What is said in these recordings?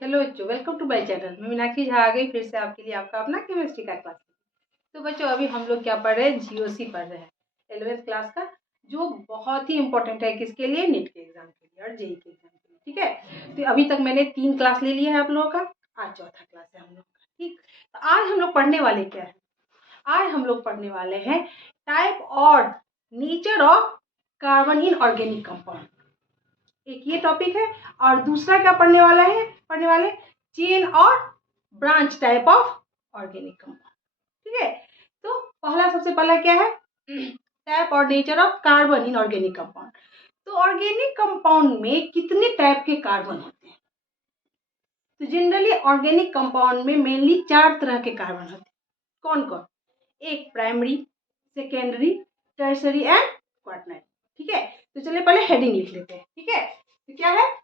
Hello बच्चों, welcome to my channel. मैं मीनाक्षी झा आ गई फिर से आपके लिए आपका अपना केमिस्ट्री का क्लास। तो बच्चों अभी हम लोग क्या पढ़ रहे हैं, जीओसी पढ़ रहे हैं 11th क्लास का, जो बहुत ही इंपॉर्टेंट है किसके लिए, नीट के एग्जाम के लिए और जेई के एग्जाम के लिए। ठीक है, तो अभी तक मैंने 3 क्लास ले लिया है आप लोगों का, आज चौथा क्लास है हम लोग का। ठीक, तो आज हम लोग पढ़ने वाले क्या है, आज हम लोग पढ़ने वाले हैं टाइप और nature of carbon in organic compound. एक ये टॉपिक है, और दूसरा क्या पढ़ने वाले चेन और branch type of organic compound. ठीक है, तो सबसे पहला क्या है, टाइप और nature of carbon in organic compound. तो ऑर्गेनिक कंपाउंड में कितने टाइप के कार्बन होते हैं? तो जनरली ऑर्गेनिक कंपाउंड में मेनली 4 तरह के कार्बन होते हैं। कौन कौन? एक primary, secondary, tertiary and quaternary. ठीक है, तो चलिए पहले हेडिंग लिख लेते हैं। ठीक है, तो क्या है,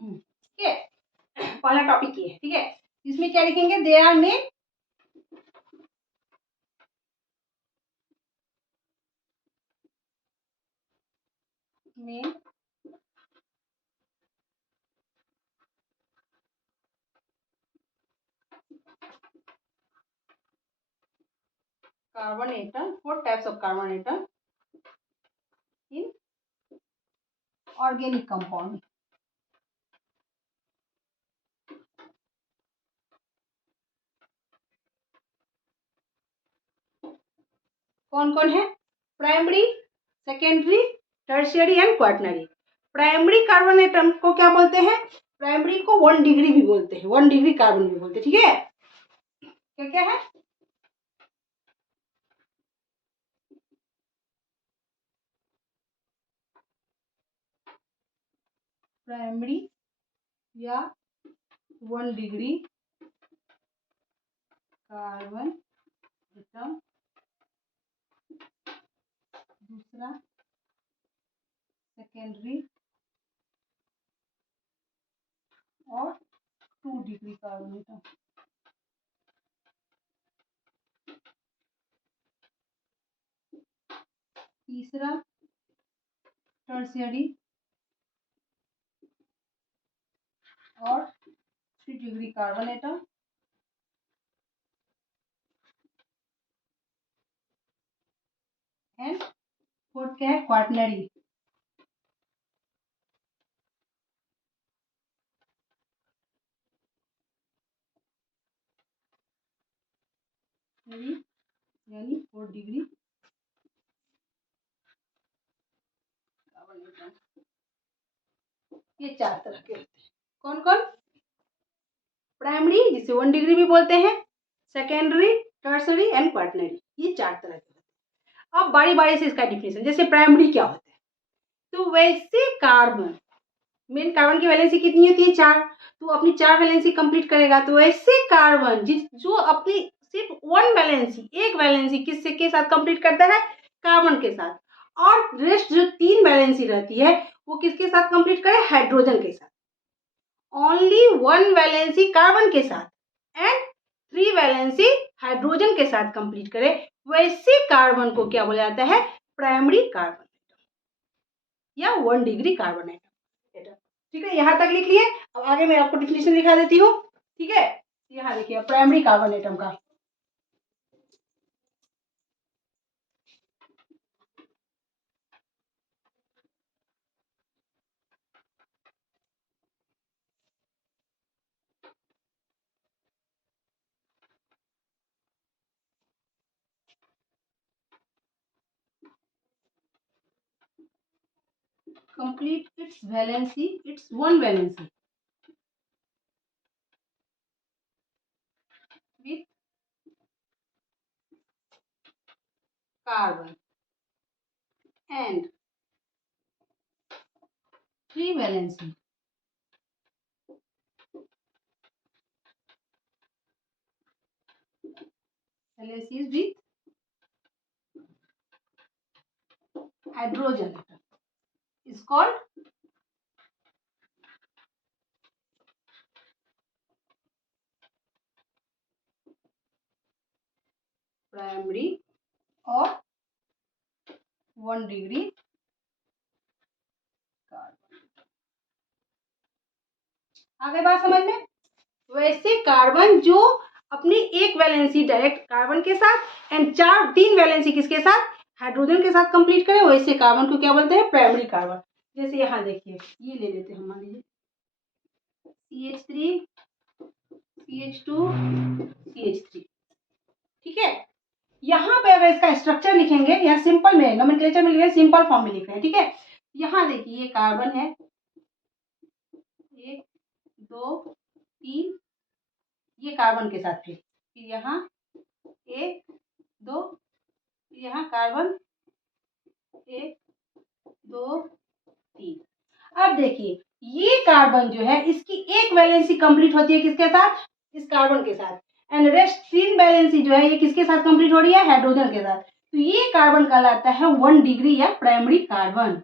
ठीक है, पहला टॉपिक ये है। ठीक है, इसमें क्या लिखेंगे, they are main main carbon atom, 4 types of carbon atom in organic compound. कौन कौन है? Primary, secondary, tertiary and quaternary. Primary carbon atom को क्या बोलते हैं? प्राइमरी को 1 डिग्री भी बोलते हैं, 1 डिग्री कार्बन भी बोलते हैं। ठीक है, क्या क्या है? प्राइमरी या 1 डिग्री कार्बन एटम, दूसरा सेकेंडरी और 2 डिग्री कार्बन एटम। तीसरा टर्शियरी और 3 degree carbon atom. And fourth क्या है? क्वाटरनरी। यानी 4 डिग्री कार्बन एटम। ये 4 तरह के होते हैं। कौन कौन? प्राइमरी जिसे 1 डिग्री भी बोलते हैं, सेकेंडरी, टर्सरी एंड क्वाटरनरी, ये 4 तरह के होते हैं। अब बारी बारी से इसका डिफिनेशन, जैसे प्राइमरी क्या होता है, तो वैसे कार्बन, मेन कार्बन की वैलेंसी कितनी होती है? 4, तो अपनी 4 वैलेंसी कंप्लीट करेगा। तो ऐसे कार्बन जो अपनी सिर्फ 1 वैलेंसी, एक वैलेंसी किससे के साथ कंप्लीट करता है? कार्बन के साथ। और रेस्ट जो 3 वैलेंसी रहती है वो किसके साथ कंप्लीट करे? हाइड्रोजन के साथ। ओनली 1 वैलेंसी कार्बन के साथ एंड 3 वैलेंसी हाइड्रोजन के साथ कंप्लीट करे, वैसे कार्बन को क्या बोला जाता है? प्राइमरी कार्बन या 1 डिग्री कार्बन एटम। ठीक है, यहां तक लिख लिए। अब आगे मैं आपको डिफिनेशन दिखा देती हूँ। ठीक है, यहाँ देखिए प्राइमरी कार्बन एटम का। complete its valency, its 1 valency with carbon and 3 valency valencies with hydrogen is called primary or 1 degree carbon. आगे बात समझ में। वैसे कार्बन जो अपनी एक वैलेंसी डायरेक्ट कार्बन के साथ एंड 3 वैलेंसी किसके साथ, हाइड्रोजन के साथ कंप्लीट करें, वैसे कार्बन को क्या बोलते हैं, प्राइमरी कार्बन। जैसे यहाँ देखिए, ये ले लेते हैं, मान लीजिए CH3 CH2 CH3, ठीक है। यहाँ पे अगर इसका स्ट्रक्चर लिखेंगे, यहाँ सिंपल में नोमेनक्लेचर में लिख रहे हैं, सिंपल फॉर्म में लिख रहे हैं, ठीक है। यहाँ देखिए ये कार्बन है, 1 2 3, ये कार्बन के साथ फिर यहाँ 1 2, यहाँ कार्बन 1 2 3। अब देखिए ये कार्बन जो है इसकी एक वैलेंसी कंप्लीट होती है किसके साथ, इस कार्बन के साथ, एंड रेस्ट 3 वैलेंसी जो है ये किसके साथ कंप्लीट हो रही है, हाइड्रोजन के साथ। तो ये कार्बन कहलाता है 1 डिग्री या प्राइमरी कार्बन।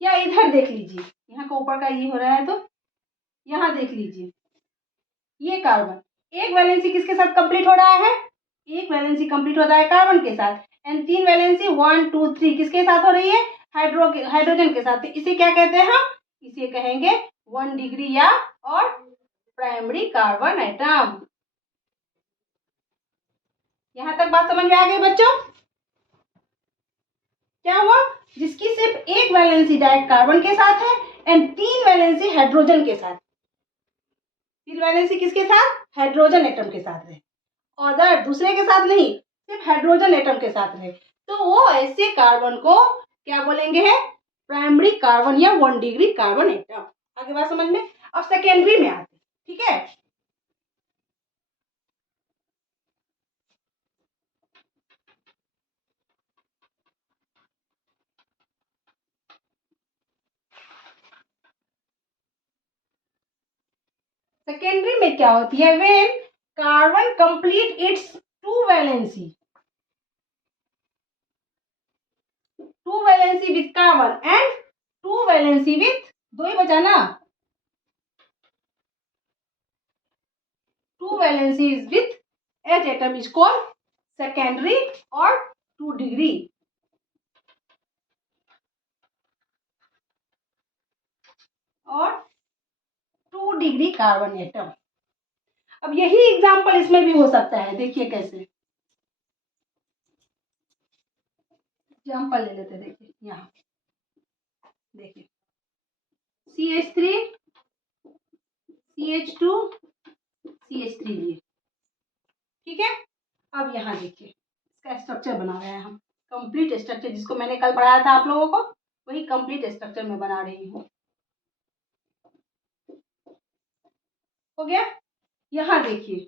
या इधर देख लीजिए, यहाँ का ऊपर का ये हो रहा है, तो यहाँ देख लीजिए ये कार्बन एक वैलेंसी किसके साथ कंप्लीट हो रहा है, एक वैलेंसी कंप्लीट होता है कार्बन के साथ, एंड 3 वैलेंसी 1 2 3 किसके साथ हो रही है, हाइड्रोजन के साथ। तो इसे क्या कहते हैं हम, इसे कहेंगे 1 डिग्री या और प्राइमरी कार्बन एटम। यहां तक बात समझ में आ गई बच्चों। क्या हुआ, जिसकी सिर्फ एक वैलेंसी डायरेक्ट कार्बन के साथ है एंड 3 वैलेंसी हाइड्रोजन के साथ, 3 वैलेंसी किसके साथ, हाइड्रोजन एटम के साथ है, अदर दूसरे के साथ नहीं, सिर्फ हाइड्रोजन एटम के साथ है, तो वो ऐसे कार्बन को क्या बोलेंगे, है प्राइमरी कार्बन या 1 डिग्री कार्बन एटम। आगे बात समझ में। अब सेकेंडरी में आते, ठीक है। सेकेंडरी में क्या होती है, when carbon complete it's 2 valency with carbon and 2 valency with, 2 ही बचा ना, 2 valencies with H atom is called secondary और 2 डिग्री, और 2 डिग्री कार्बन एटम। अब यही एग्जांपल इसमें भी हो सकता है, देखिए कैसे एग्जांपल ले लेते, देखिए यहाँ देखिए CH3 CH2 CH3 लिए, ठीक है। अब यहाँ देखिए इसका स्ट्रक्चर बना रहे हैं हम, कंप्लीट स्ट्रक्चर जिसको मैंने कल पढ़ाया था आप लोगों को, वही कंप्लीट स्ट्रक्चर में बना रही हूँ। हो गया। यहाँ देखिए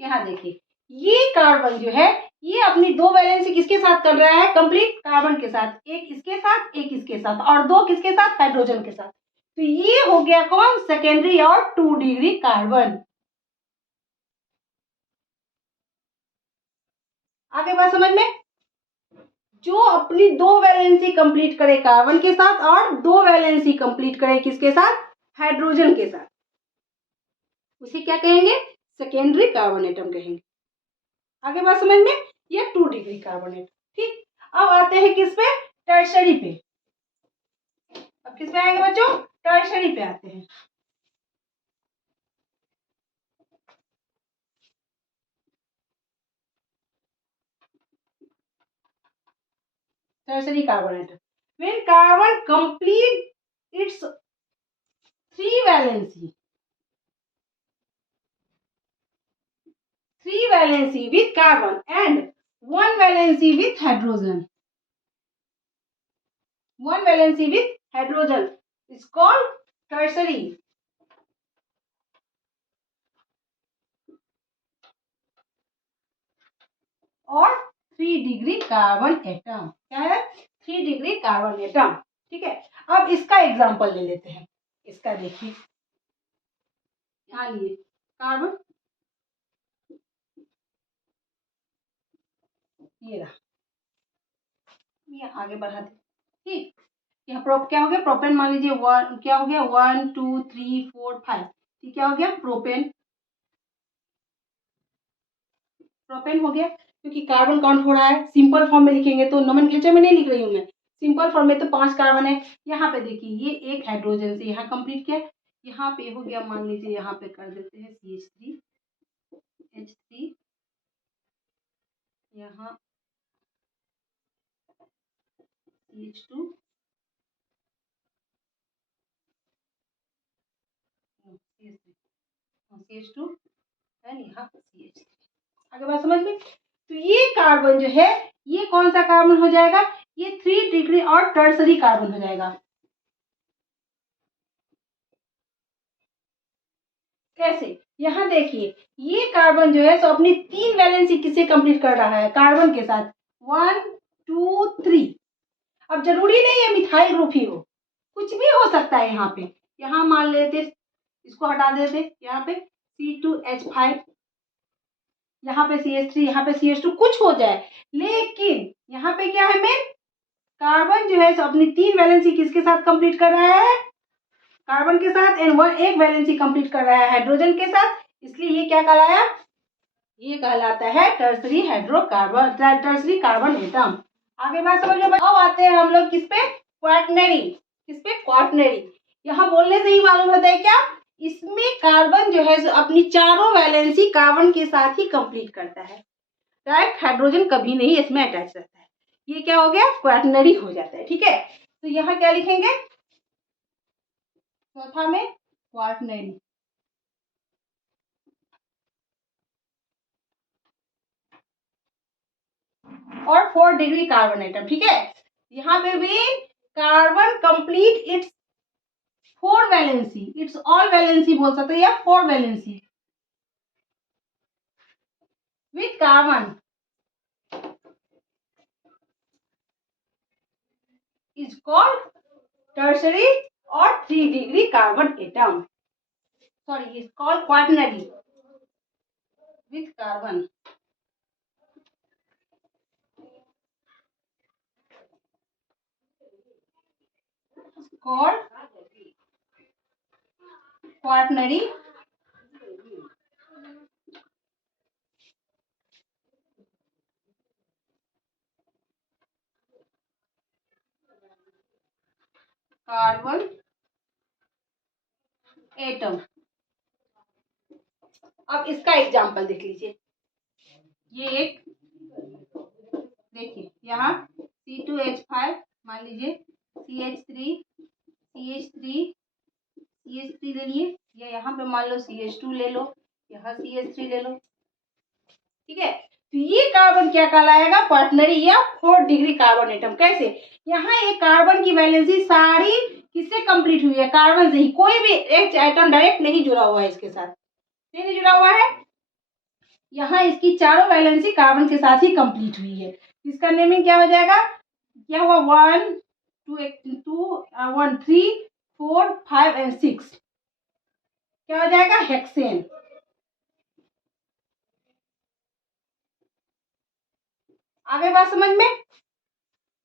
यहाँ देखिए ये कार्बन जो है ये अपनी 2 वैलेंसी किसके साथ कर रहा है, कंप्लीट कार्बन के साथ, एक इसके साथ एक इसके साथ, और 2 किसके साथ, हाइड्रोजन के साथ। तो ये हो गया कौन, सेकेंडरी और 2 डिग्री कार्बन। आगे बात समझ में। जो अपनी 2 वैलेंसी कंप्लीट करे कार्बन के साथ और 2 वैलेंसी कंप्लीट करे किसके साथ, हाइड्रोजन के साथ, उसे क्या कहेंगे, सेकेंडरी कार्बन एटम कहेंगे। आगे बात समझ में, ये 2 डिग्री कार्बन एटम, ठीक। अब आते हैं किस पे, टर्शरी पे। अब किस पे आएंगे बच्चों, टर्शरी पे आते हैं। Tertiary carbon atom, when carbon complete it's 3 valency with carbon and 1 valency with hydrogen, 1 valency with hydrogen is called tertiary, और 3 डिग्री कार्बन एटम। क्या है? 3 डिग्री कार्बन एटम। ठीक है, अब इसका एग्जांपल ले लेते हैं। इसका देखिए, यहाँ लिए कार्बन, ये रहा, ये आगे बढ़ा दे। ठीक, यहाँ क्या हो गया? प्रोपेन मान लीजिए क्या हो गया? 1 2 3 4 5। ठीक, क्या हो गया? प्रोपेन हो गया, क्योंकि कार्बन काउंट हो रहा है। सिंपल फॉर्म में लिखेंगे तो, नोमेनक्लेचर में नहीं लिख रही हूँ मैं, सिंपल फॉर्म में तो 5 कार्बन है। यहाँ पे देखिए, ये एक हाइड्रोजन से यहाँ कंप्लीट किया, यहाँ पे हो गया, मान लीजिए यहाँ पे कर देते हैं CH3 H3, यहाँ CH2 CH2 एंड यहाँ CH3। आगे बात समझ में? तो ये कार्बन जो है, ये कौन सा कार्बन हो जाएगा? ये 3 डिग्री और टर्सरी कार्बन हो जाएगा। कैसे? यहाँ देखिए, ये कार्बन जो है सो अपनी 3 वैलेंसी किससे कंप्लीट कर रहा है? कार्बन के साथ, 1 2 3। अब जरूरी नहीं है मिथाइल ग्रुप ही हो, कुछ भी हो सकता है। यहाँ पे, यहाँ मान लेते, इसको हटा देते, यहाँ पे C2H5, यहाँ पे CH3, यहाँ पे CH2, कुछ हो जाए, लेकिन यहाँ पे क्या है? मेन कार्बन जो है सो अपनी 3 वैलेंसी किसके साथ कंप्लीट कर रहा है? कार्बन के साथ, एंड एक वैलेंसी कंप्लीट कर रहा है हाइड्रोजन के साथ, इसलिए ये क्या कहलाया? ये कहलाता है tertiary hydrocarbon, tertiary carbon atom. आगे बात समझ में? अब आते हैं हम लोग किस पे? क्वाटनरी। किस पे? क्वाटनरी। यहाँ बोलने से ही मालूम होता है क्या? इसमें कार्बन जो है अपनी चारों वैलेंसी कार्बन के साथ ही कंप्लीट करता है, डायरेक्ट हाइड्रोजन कभी नहीं इसमें अटैच रहता है। ये क्या हो गया? क्वाटनरी हो जाता है। ठीक है, तो यहाँ क्या लिखेंगे? चौथा में क्वाटनरी। और 4 डिग्री कार्बन एटम। ठीक है, यहाँ पे भी carbon complete it's 4 valency, it's all valency बोल सकते हैं, या 4 valency with carbon is called tertiary और 3 degree carbon atom. Sorry, is called quaternary with carbon. called quaternary carbon atom. अब इसका एग्जांपल देख लीजिए, ये एक देखिए, यहाँ C2H5 मान लीजिए, CH3 ले लिए, या यहाँ पे मान लो CH2 ले लो, यहाँ CH3 ले लो। ठीक है, तो ये कार्बन क्या कहलाएगा? क्वाटनरी या 4 डिग्री कार्बन एटम। कैसे? यहाँ एक कार्बन की वैलेंसी सारी किससे कंप्लीट हुई है? कार्बन से ही, कोई भी एक एटम डायरेक्ट नहीं जुड़ा हुआ है इसके साथ, नहीं जुड़ा हुआ है। यहाँ इसकी चारों वैलेंसी कार्बन के साथ ही कंप्लीट हुई है। इसका नेमिंग क्या हो जाएगा? क्या हुआ? 1 2 1 3 4 5 एंड 6 क्या हो जाएगा? हेक्सेन। आगे बात समझ में?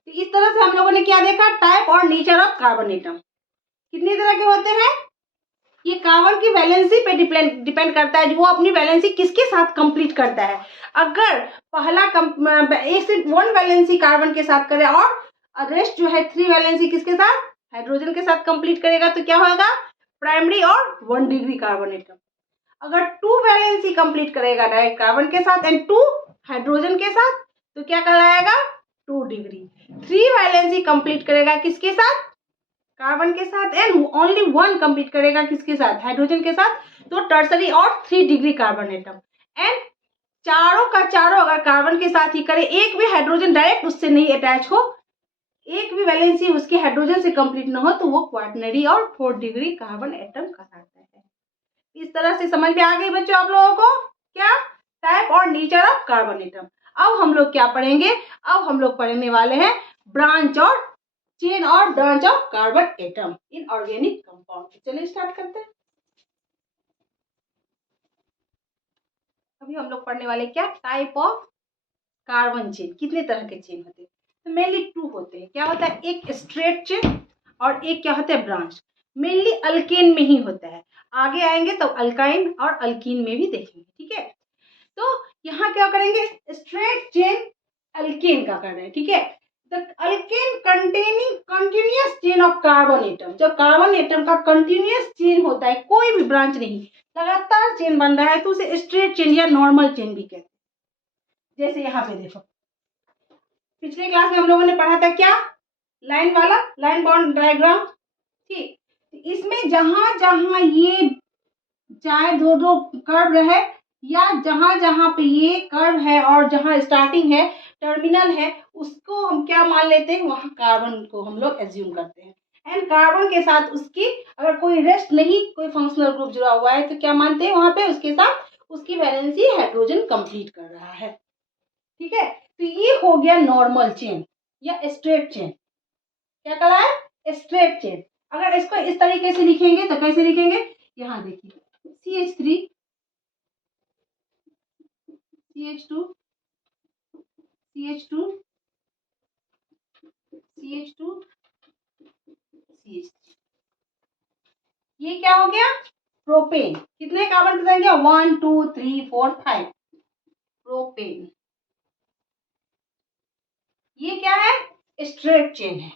तो इस तरह से हम लोगों ने क्या देखा? टाइप और नेचर ऑफ कार्बन एटम। कितनी तरह के होते हैं? ये कार्बन की वैलेंसी पे डिपेंड करता है, जो वो अपनी वैलेंसी किसके साथ कंप्लीट करता है। अगर पहला एक से 1 वैलेंसी कार्बन के साथ करे और रेस्ट जो है 3 वैलेंसी किसके साथ? हाइड्रोजन के साथ कंप्लीट करेगा, तो क्या होगा? प्राइमरी और 1 डिग्री कार्बन एटम। अगर 2 वैलेंसी कंप्लीट करेगा डायरेक्ट कार्बन के साथ एंड 2 हाइड्रोजन के साथ, तो क्या कहलाएगा? 2 डिग्री। 3 वैलेंसी कंप्लीट करेगा किसके साथ? कार्बन के साथ, एंड ओनली 1 कंप्लीट करेगा किसके साथ? हाइड्रोजन के साथ, तो टर्सरी और 3 डिग्री कार्बन एटम। एंड चारों का चारों अगर कार्बन के साथ ही करे, एक भी हाइड्रोजन डायरेक्ट उससे नहीं अटैच हो, एक भी वैलेंसी उसके हाइड्रोजन से कंप्लीट ना हो, तो वो क्वाटनरी और 4 डिग्री कार्बन एटम कहलाता है। इस तरह से समझ में आ गई बच्चों आप लोगों को? क्या? टाइप और नेचर ऑफ कार्बन एटम। अब हम लोग क्या पढ़ेंगे, अब हम लोग पढ़ने वाले हैं ब्रांच और चेन और branch of carbon atom in organic compound. चलिए स्टार्ट करते हैं। अभी हम लोग पढ़ने वाले क्या, टाइप ऑफ कार्बन चेन। कितने तरह के चेन होते हैं, तो मेनली 2 होते हैं। क्या होता है, एक स्ट्रेट चेन और एक क्या होता है ब्रांच। मेनली अल्केन में ही होता है, आगे आएंगे तो अल्काइन और अल्कीन में भी देखेंगे। ठीक है, तो यहाँ क्या करेंगे, स्ट्रेट चेन अल्केन का कर रहे हैं। ठीक है, the alkane containing continuous chain of carbon atom. जब कार्बन एटम का कंटिन्यूअस चेन होता है, कोई भी ब्रांच नहीं, लगातार चेन बन रहा है, तो उसे स्ट्रेट चेन या नॉर्मल चेन भी कहते हैं। जैसे यहाँ पे देखो, पिछले क्लास में हम लोगों ने पढ़ा था क्या, लाइन वाला, लाइन बॉन्ड डायग्राम। ठीक, इसमें जहां जहां ये चाहे दो कर्व है, या जहां जहां पे ये कर्व है और जहां स्टार्टिंग है, टर्मिनल है, उसको हम क्या मान लेते हैं, वहां कार्बन को हम लोग एज्यूम करते हैं। एंड कार्बन के साथ उसकी अगर कोई रेस्ट नहीं, कोई फंक्शनल ग्रुप जुड़ा हुआ है, तो क्या मानते हैं, वहां पे उसके साथ उसकी वैलेंसी हाइड्रोजन कंप्लीट कर रहा है। ठीक है, तो ये हो गया नॉर्मल चेन या स्ट्रेट चेन। क्या कहा है, स्ट्रेट चेन। अगर इसको इस तरीके से लिखेंगे तो कैसे लिखेंगे, यहाँ देखिए CH3 CH2 CH2 CH2 CH3, ये क्या हो गया, प्रोपेन। कितने कार्बन बताएंगे, 1 2 3 4 5 प्रोपेन। ये क्या है, स्ट्रेट चेन है।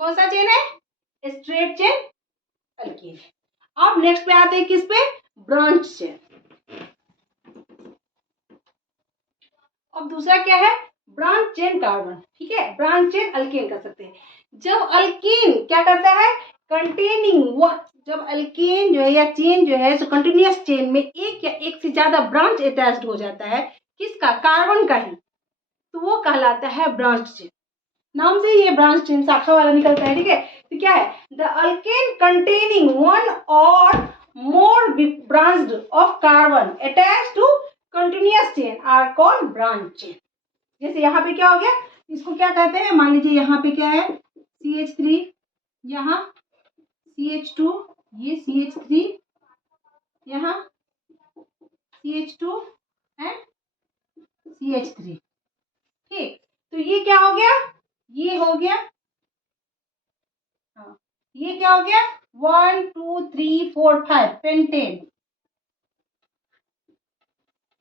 कौन सा चेन है, स्ट्रेट चेन अल्कीन। अब नेक्स्ट पे आते हैं किस पे, ब्रांच चेन। अब दूसरा क्या है, ब्रांच चेन कार्बन। ठीक है, ब्रांच चेन अल्केन कर सकते हैं। जब अल्केन क्या करता है, कंटेनिंग व्हाट, जब अल्केन जो है या चेन जो है, कंटिन्यूअस चेन में एक या एक से ज्यादा ब्रांच अटैच्ड हो जाता है, किसका, कार्बन का ही, तो वो कहलाता है ब्रांच चेन। नाम से ये ब्रांच चेन शाखा वाला निकलता है। ठीक है, तो क्या है, द अल्केन कंटेनिंग वन और more branched of carbon attached to continuous chain are called branch chain. जैसे यहाँ पे क्या हो गया, इसको क्या कहते हैं, मान लीजिए यहाँ पे क्या है, CH3, यहाँ CH2, ये CH3, यहाँ CH2 एंड CH3। ठीक, तो ये क्या हो गया, ये हो गया, हाँ ये क्या हो गया, 1 2 3 4 5 पेंटेन।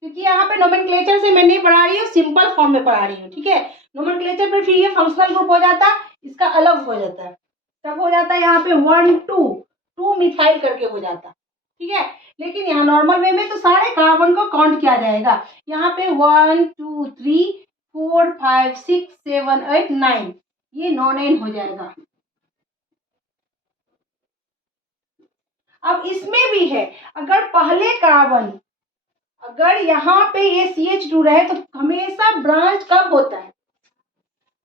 क्योंकि यहाँ पे नोमेनक्लेचर से मैं नहीं पढ़ा रही हूँ, सिंपल फॉर्म में पढ़ा रही हूँ। ठीक है, नोमेनक्लेचर पे फिर ये फंक्शनल ग्रुप हो जाता, इसका अलग हो जाता है, तब हो जाता है यहाँ पे 1 2 मिथाइल करके हो जाता। ठीक है, लेकिन यहाँ नॉर्मल वे में तो सारे कार्बन को काउंट किया जाएगा। यहाँ पे 1 2 3 4 5 6 7 8 9, ये नॉन हो जाएगा। अब इसमें भी है, अगर पहले कार्बन, अगर यहाँ पे ये CH2 रहे, तो हमेशा ब्रांच कब होता है,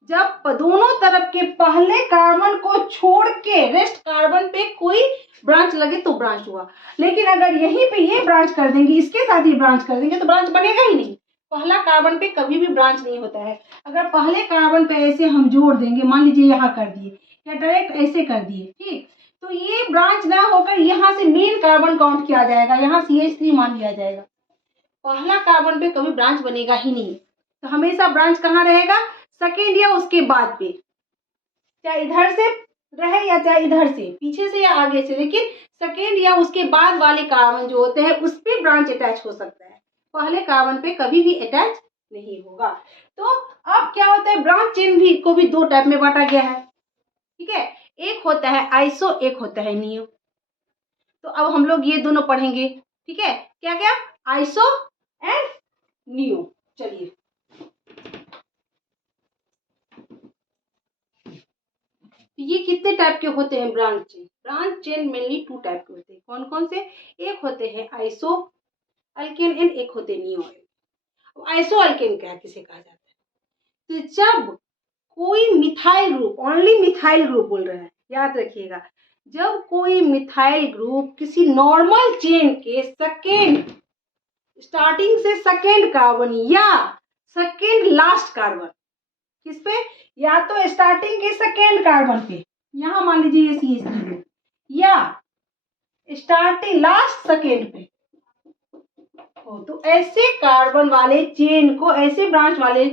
जब दोनों तरफ के पहले कार्बन को छोड़ के रेस्ट कार्बन पे कोई ब्रांच लगे तो ब्रांच हुआ। लेकिन अगर यहीं पे ये ब्रांच कर देंगे, इसके साथ ही ब्रांच कर देंगे, तो ब्रांच बनेगा ही नहीं। पहला कार्बन पे कभी भी ब्रांच नहीं होता है। अगर पहले कार्बन पे ऐसे हम जोड़ देंगे, मान लीजिए यहाँ कर दिए या डायरेक्ट ऐसे कर दिए, ठीक, तो ये ब्रांच ना होकर यहाँ से मेन कार्बन काउंट किया जाएगा, यहाँ CH3 मान लिया जाएगा। पहला कार्बन पे कभी ब्रांच बनेगा ही नहीं। तो हमेशा ब्रांच कहाँ रहेगा, सेकेंड या उसके बाद पे, चाहे इधर से रहे या चाहे इधर से, पीछे से या आगे से, लेकिन सेकेंड या उसके बाद वाले कार्बन जो होते हैं उस पे ब्रांच अटैच हो सकता है, पहले कार्बन पे कभी भी अटैच नहीं होगा। तो अब क्या होता है, ब्रांच चेन भी को भी 2 टाइप में बांटा गया है। ठीक है, एक होता है आइसो, एक होता है नियो। तो अब हम लोग ये दोनों पढ़ेंगे। ठीक है, क्या क्या, आइसो एंड नियो। चलिए, ये कितने टाइप के होते हैं branch chain, branch chain mainly 2 type के होते हैं। कौन कौन से, एक होते हैं आइसो अल्केन एंड एक होते हैं नियो। आइसो अल्केन क्या किसे कहा जाता है, तो जब कोई methyl group, only methyl group बोल रहे हैं, याद रखिएगा, जब कोई मिथाइल ग्रुप किसी नॉर्मल चेन के सेकेंड, स्टार्टिंग से सेकेंड कार्बन या सेकेंड लास्ट कार्बन। किस पे? या तो स्टार्टिंग के सेकेंड कार्बन पे, यहां मान लीजिए ये CH3 ग्रुप, या स्टार्टिंग लास्ट सेकेंड पे हो, तो ऐसे कार्बन वाले चेन को, ऐसे ब्रांच वाले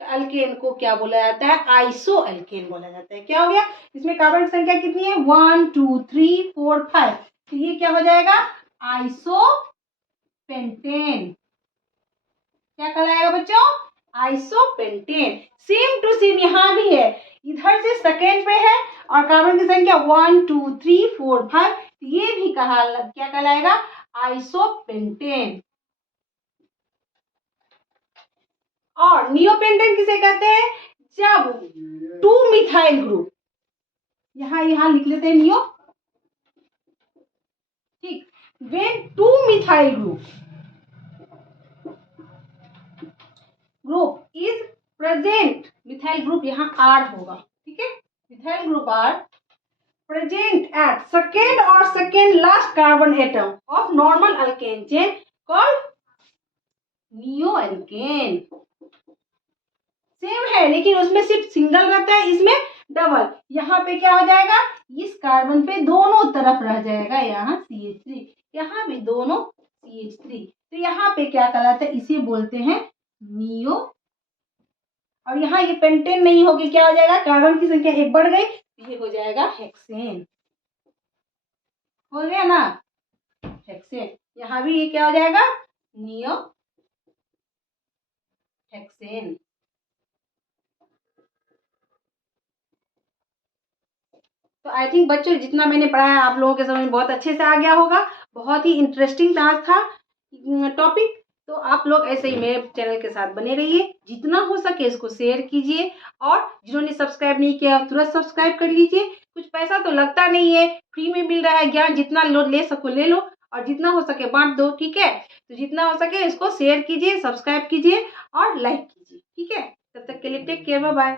अल्केन को क्या बोला जाता है? आइसो अल्केन बोला जाता है। क्या हो गया? इसमें कार्बन की संख्या कितनी है? 1 2 3 4 5, तो ये क्या हो जाएगा? Iso pentane. क्या कहलाएगा बच्चों? आइसोपेंटेन। सेम टू सेम यहां भी है, इधर से सेकेंड पे है और कार्बन की संख्या 1 2 3 4 5, ये भी क्या कहलाएगा? आइसोपेंटेन। और नियोपेंटेन किसे कहते हैं? जब 2 मिथाइल ग्रुप, यहां लिख लेते हैं नियो, ठीक, when 2 methyl group is present, methyl group यहाँ R होगा, ठीक है, methyl group R present at second और second last carbon atom of normal alkane chain called neo alkane. Same है लेकिन उसमें सिर्फ सिंगल रहता है, इसमें डबल। यहाँ पे क्या हो जाएगा? इस कार्बन पे दोनों तरफ रह जाएगा, यहाँ CH3, यहाँ भी दोनों CH3, तो यहाँ पे क्या कहलाता है? इसे बोलते हैं नियो। और यहाँ ये पेंटेन नहीं होगी, क्या हो जाएगा? कार्बन की संख्या 1 बढ़ गई, ये हो जाएगा हेक्सेन। हो गया ना, हेक्सेन। यहाँ भी ये क्या हो जाएगा? Neo hexane. तो आई थिंक बच्चों जितना मैंने पढ़ाया आप लोगों के समझ में बहुत अच्छे से आ गया होगा। बहुत ही इंटरेस्टिंग था टॉपिक। तो आप लोग ऐसे ही मेरे चैनल के साथ बने रहिए, जितना हो सके इसको शेयर कीजिए, और जिन्होंने सब्सक्राइब नहीं किया तुरंत सब्सक्राइब कर लीजिए। कुछ पैसा तो लगता नहीं है, फ्री में मिल रहा है ज्ञान, जितना ले सको ले लो, और जितना हो सके बांट दो, ठीक है। तो जितना हो सके इसको शेयर कीजिए, सब्सक्राइब कीजिए और लाइक कीजिए, ठीक है। तब तक के लिए टेक केयर, बाय बाय।